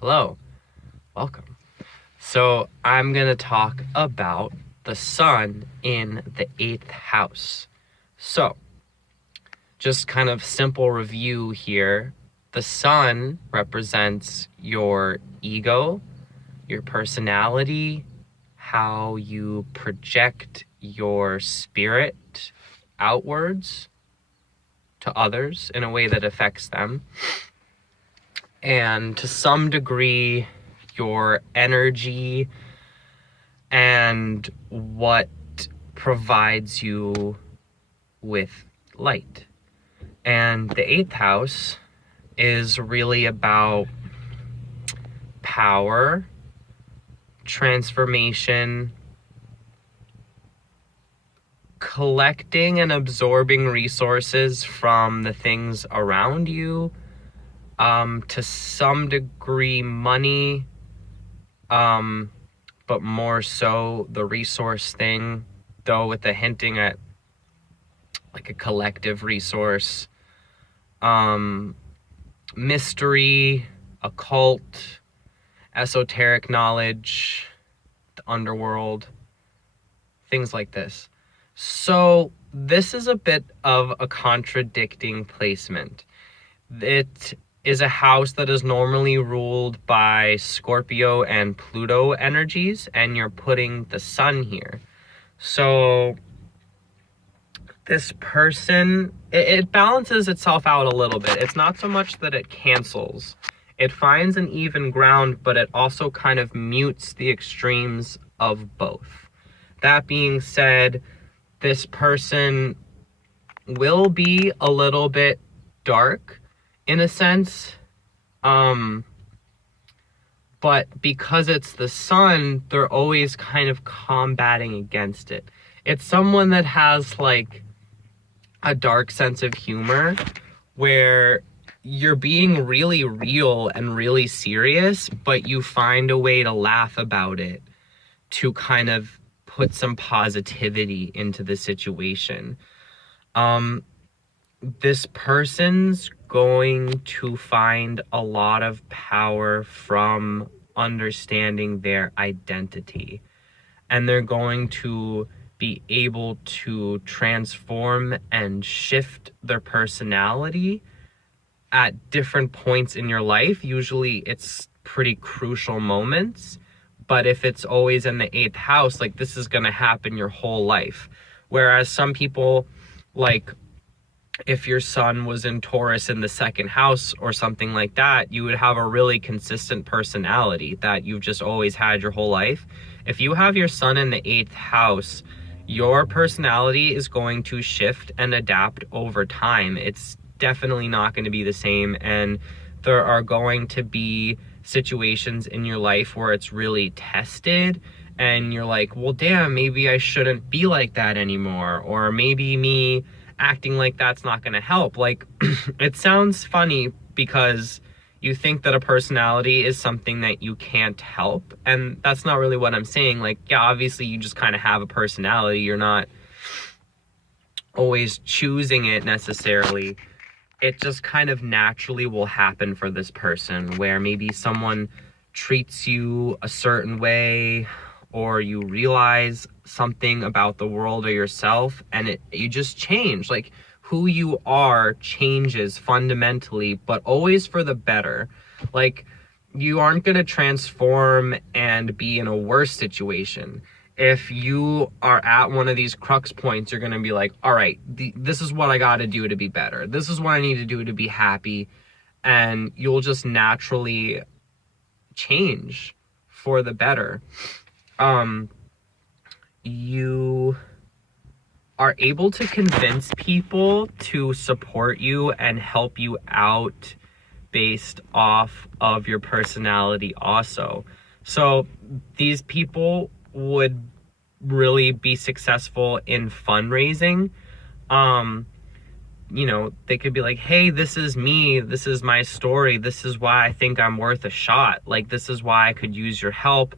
Hello, welcome. So I'm going to talk about the sun in the 8th house. So just kind of simple review here. The sun represents your ego, your personality, how you project your spirit outwards to others in a way that affects them. And to some degree, your energy and what provides you with light. And the 8th house is really about power, transformation, collecting and absorbing resources from the things around you, to some degree money, but more so the resource thing, though with the hinting at like a collective resource, mystery, occult, esoteric knowledge, the underworld, things like this. So this is a bit of a contradicting placement. It is a house that is normally ruled by Scorpio and Pluto energies, and you're putting the sun here. So this person, it balances itself out a little bit. It's not so much that it cancels. It finds an even ground, but it also kind of mutes the extremes of both. That being said, this person will be a little bit dark in a sense, but because it's the sun, they're always kind of combating against it. It's someone that has like a dark sense of humor where you're being really real and really serious, but you find a way to laugh about it to kind of put some positivity into the situation. This person's going to find a lot of power from understanding their identity, and they're going to be able to transform and shift their personality at different points in your life. Usually it's pretty crucial moments, but if it's always in the 8th house, like this is going to happen your whole life. Whereas some people, like if your sun was in Taurus in the 2nd house or something like that, you would have a really consistent personality that you've just always had your whole life. If you have your sun in the 8th house, your personality is going to shift and adapt over time. It's definitely not going to be the same, and there are going to be situations in your life where it's really tested and you're like, well, damn, maybe I shouldn't be like that anymore, or maybe me acting like that's not going to help. Like, it sounds funny because you think that a personality is something that you can't help, and that's not really what I'm saying. Like, yeah, obviously you just kind of have a personality. You're not always choosing it necessarily. It just kind of naturally will happen for this person, where maybe someone treats you a certain way, or you realize something about the world or yourself, and you just change. Like, who you are changes fundamentally, but always for the better. Like, you aren't going to transform and be in a worse situation. If you are at one of these crux points, you're going to be like, all right, this is what I got to do to be better. This is what I need to do to be happy. And you'll just naturally change for the better. You are able to convince people to support you and help you out based off of your personality also. So these people would really be successful in fundraising. You know, they could be like, hey, this is me, this is my story, this is why I think I'm worth a shot, like this is why I could use your help,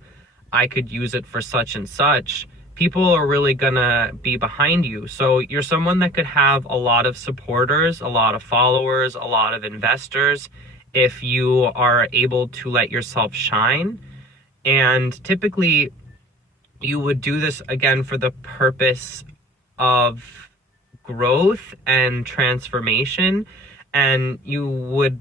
I could use it for such and such. People are really gonna be behind you. So you're someone that could have a lot of supporters, a lot of followers, a lot of investors if you are able to let yourself shine. And typically you would do this again for the purpose of growth and transformation, and you would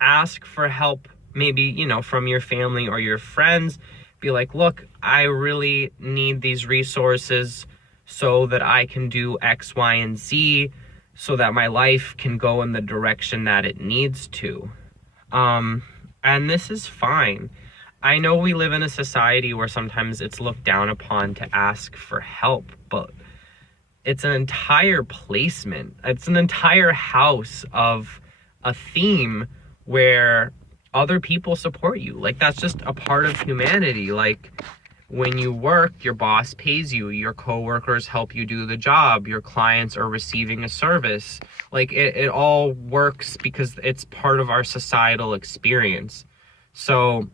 ask for help, maybe, from your family or your friends. Be like, look, I really need these resources so that I can do X, Y, and Z, so that my life can go in the direction that it needs to. And this is fine. I know we live in a society where sometimes it's looked down upon to ask for help, but it's an entire placement. It's an entire house of a theme where other people support you. Like, that's just a part of humanity. Like, when you work, your boss pays you, your coworkers help you do the job, your clients are receiving a service. Like, it all works because it's part of our societal experience. So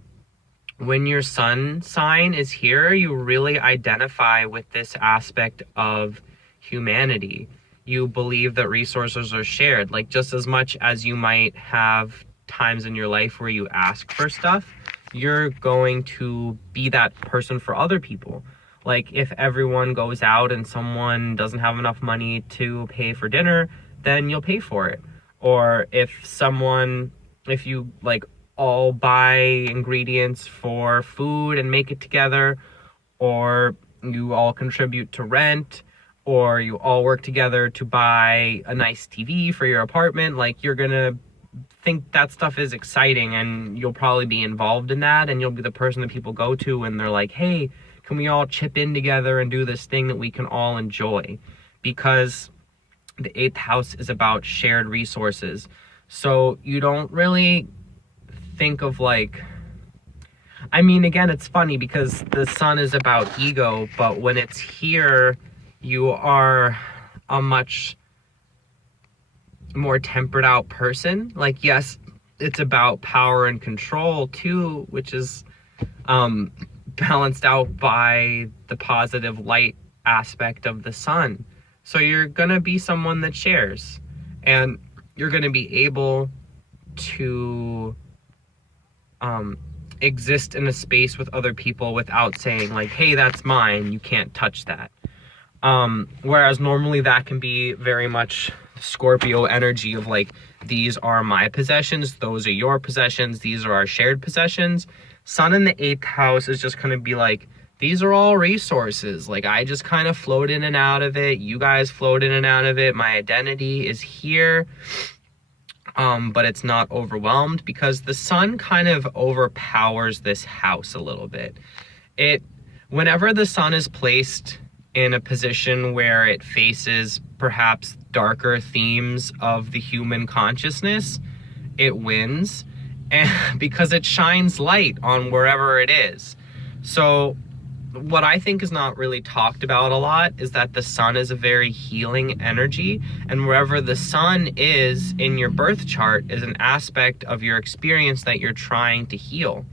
when your sun sign is here, you really identify with this aspect of humanity. You believe that resources are shared. Like, just as much as you might have times in your life where you ask for stuff, you're going to be that person for other people. Like, if everyone goes out and someone doesn't have enough money to pay for dinner, then you'll pay for it. Or if you like all buy ingredients for food and make it together, or you all contribute to rent, or you all work together to buy a nice TV for your apartment, like, you're gonna think that stuff is exciting, and you'll probably be involved in that, and you'll be the person that people go to when they're like, hey, can we all chip in together and do this thing that we can all enjoy? Because the 8th house is about shared resources. So you don't really think of, like, I mean, again, it's funny because the sun is about ego, but when it's here, you are a much more tempered out person. Like, yes, it's about power and control too, which is balanced out by the positive light aspect of the sun. So you're gonna be someone that shares, and you're gonna be able to exist in a space with other people without saying, like, hey, that's mine, you can't touch that. Whereas normally that can be very much Scorpio energy of, like, these are my possessions, those are your possessions, these are our shared possessions. Sun in the 8th house is just going to be like, these are all resources. Like, I just kind of float in and out of it. You guys float in and out of it. My identity is here. But it's not overwhelmed, because the sun kind of overpowers this house a little bit. Whenever the sun is placed in a position where it faces perhaps darker themes of the human consciousness, it wins, and because it shines light on wherever it is. So what I think is not really talked about a lot is that the sun is a very healing energy, and wherever the sun is in your birth chart is an aspect of your experience that you're trying to heal.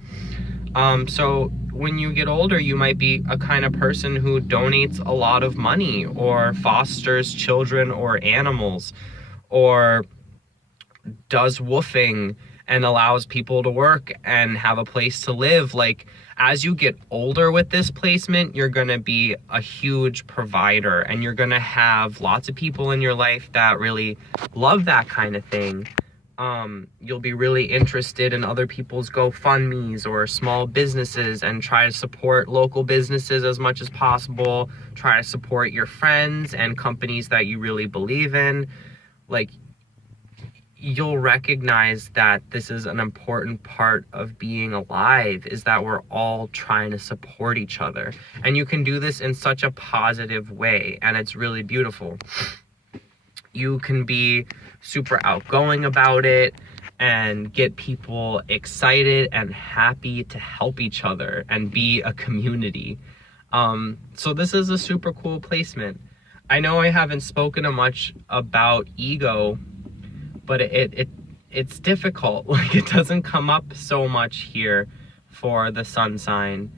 So when you get older, you might be a kind of person who donates a lot of money, or fosters children or animals, or does woofing and allows people to work and have a place to live. Like, as you get older with this placement, you're going to be a huge provider, and you're going to have lots of people in your life that really love that kind of thing. You'll be really interested in other people's GoFundMes or small businesses, and try to support local businesses as much as possible. Try to support your friends and companies that you really believe in. Like, you'll recognize that this is an important part of being alive, is that we're all trying to support each other. And you can do this in such a positive way, and it's really beautiful. You can be super outgoing about it and get people excited and happy to help each other and be a community. So this is a super cool placement. I know I haven't spoken much about ego, but it's difficult. Like, it doesn't come up so much here for the sun sign,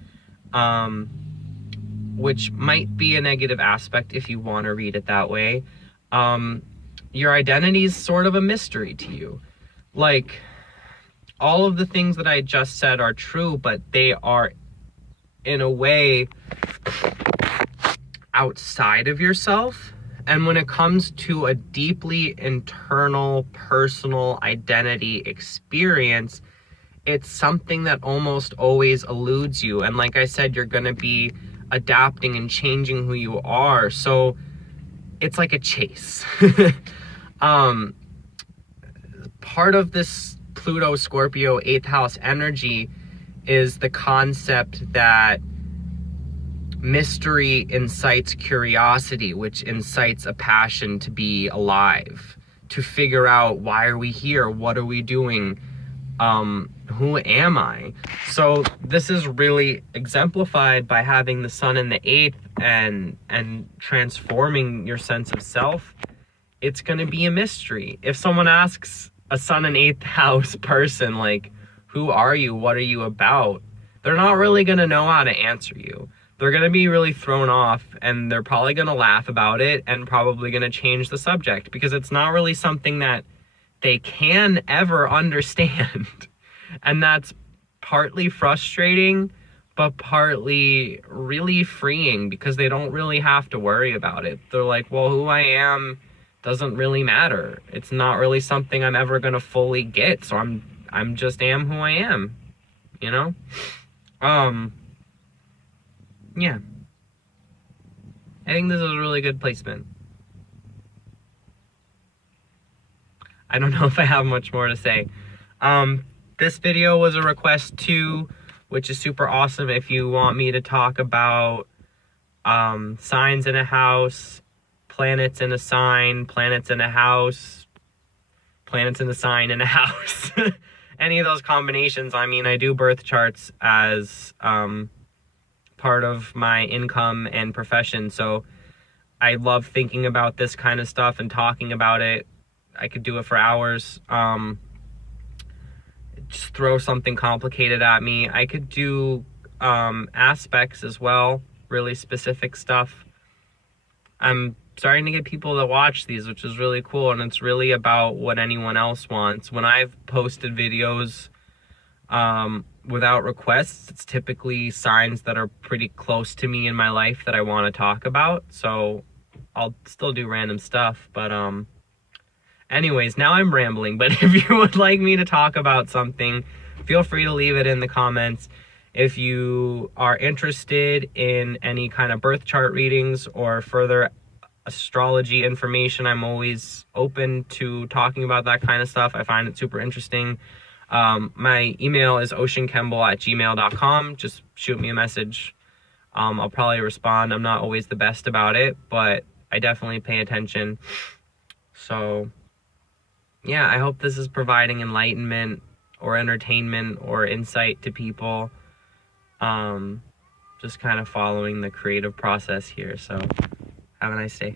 which might be a negative aspect if you want to read it that way. Your identity is sort of a mystery to you. Like, all of the things that I just said are true, but they are in a way outside of yourself. And when it comes to a deeply internal, personal identity experience, it's something that almost always eludes you. And like I said, you're going to be adapting and changing who you are. So it's like a chase. Part of this Pluto Scorpio 8th house energy is the concept that mystery incites curiosity, which incites a passion to be alive, to figure out, why are we here? What are we doing? Who am I? So this is really exemplified by having the sun in the 8th and transforming your sense of self. It's going to be a mystery. If someone asks a sun in 8th house person, like, who are you? What are you about? They're not really going to know how to answer you. They're going to be really thrown off, and they're probably going to laugh about it and probably going to change the subject, because it's not really something that they can ever understand. And that's partly frustrating, but partly really freeing, because they don't really have to worry about it. They're like, well, who I am doesn't really matter. It's not really something I'm ever going to fully get. So I'm just am who I am, you know? Yeah. I think this is a really good placement. I don't know if I have much more to say. This video was a request too, which is super awesome. If you want me to talk about signs in a house, planets in a sign, planets in a house, planets in a sign in a house, any of those combinations. I mean, I do birth charts as part of my income and profession, so I love thinking about this kind of stuff and talking about it. I could do it for hours. Just throw something complicated at me. I could do aspects as well, really specific stuff. I'm starting to get people to watch these, which is really cool, and it's really about what anyone else wants. When I've posted videos without requests, it's typically signs that are pretty close to me in my life that I want to talk about, so I'll still do random stuff. But anyways, now I'm rambling, but if you would like me to talk about something, feel free to leave it in the comments. If you are interested in any kind of birth chart readings or further astrology information, I'm always open to talking about that kind of stuff. I find it super interesting. My email is oceankemble@gmail.com. Just shoot me a message. I'll probably respond. I'm not always the best about it, but I definitely pay attention. So yeah, I hope this is providing enlightenment or entertainment or insight to people. Just kind of following the creative process here. So have a nice day.